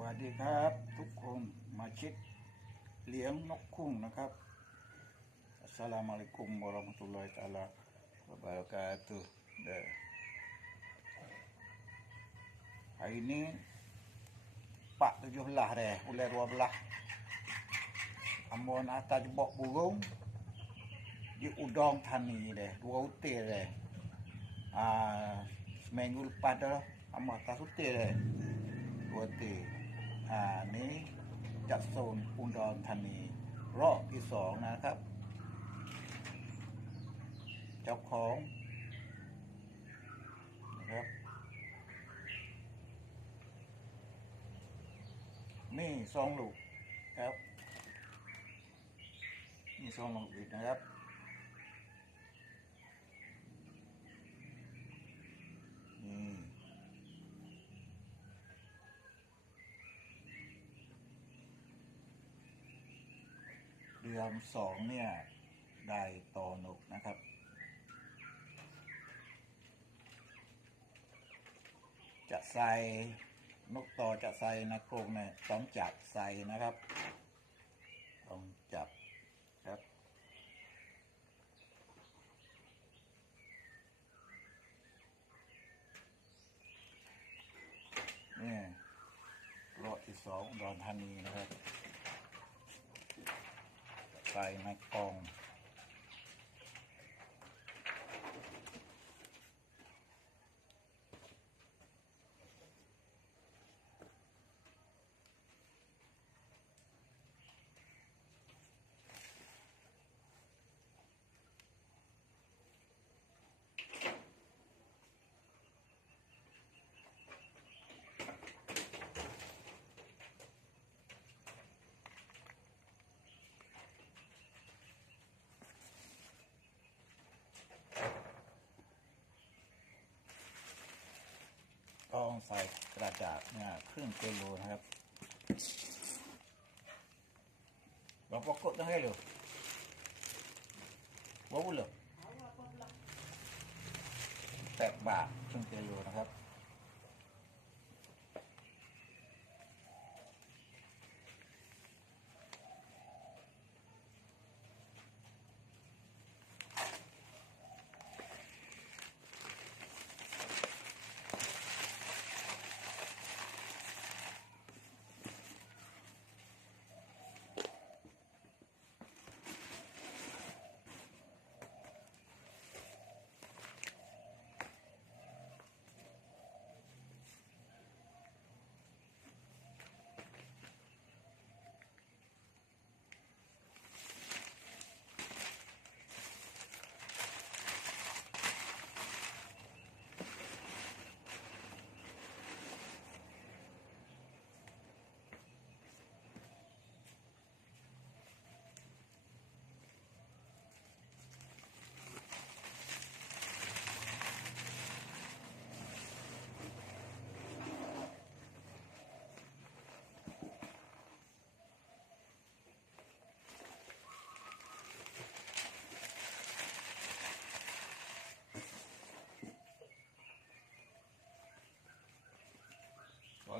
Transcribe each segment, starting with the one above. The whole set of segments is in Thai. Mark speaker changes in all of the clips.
Speaker 1: วัสดีครับ ทุกคนมาชิดเลี้ยงนกคุ้งนะครับอัสสลามุอะลัยกุมวะเราะมะตุลลอฮิตะอาลาวะบะเราะกาตุฮ์Dah. Hari ni 4 17 dah, bulan 12. Amun atas jebok burung di Udong Thani deh, dua utir deh. Ah, seminggu lepas dah amat atas utir deh. Dua utir. Ah, ni จากโซนอุดรธานี รอบที่สองนะครับ เจ้าของนะครับ นี่ซองลูกครับ นี่ซองลูกอีกนะครับ นี่ เดือนสองเนี่ย ได้ต่อหนกนะครับ จะใส่นกต่อจะใส่ในกรงเนี่ยต้องจับใส่นะครับ ต้องจับครับนี่รอดที่สองดอนธานีนะครับ ไฟไม่กอง ต้องใส่กระดาษเนี่ยครึ่งกิโลนะครับเราปกดให้เลยว้าวเลยแตกบาทครึ่งกิโลนะครับ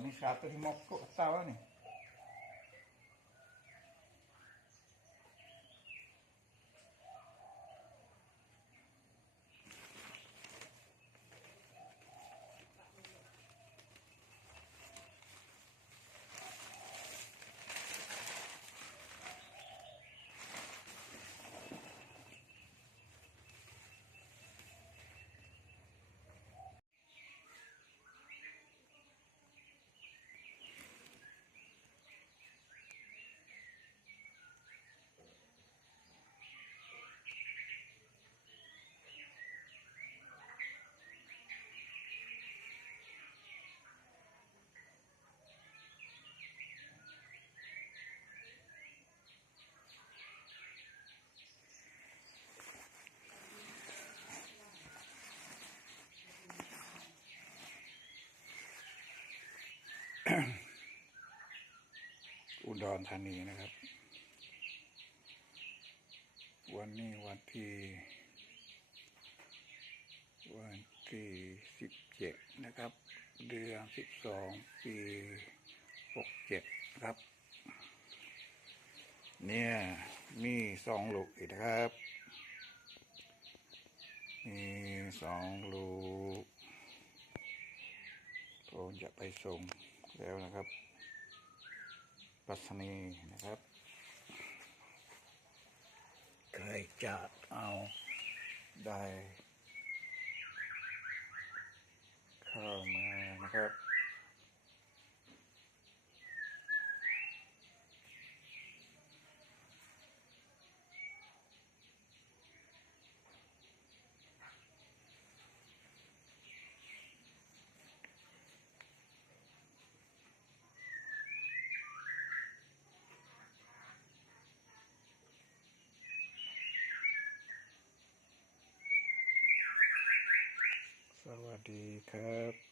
Speaker 1: नहीं सात ही मौत को बतावा नहीं อุดรธานีนะครับ วันนี้วันที่ วันที่สิบเจ็ดนะครับ เดือนสิบสองปีหกเจ็ดครับ เนี่ยมีสองลูกอีกนะครับ มีสองลูกผมจะไปส่ง แล้วนะครับปัสนีนะครับ ใครจะเอาได้ เข้ามานะครับ สวัสดีครับ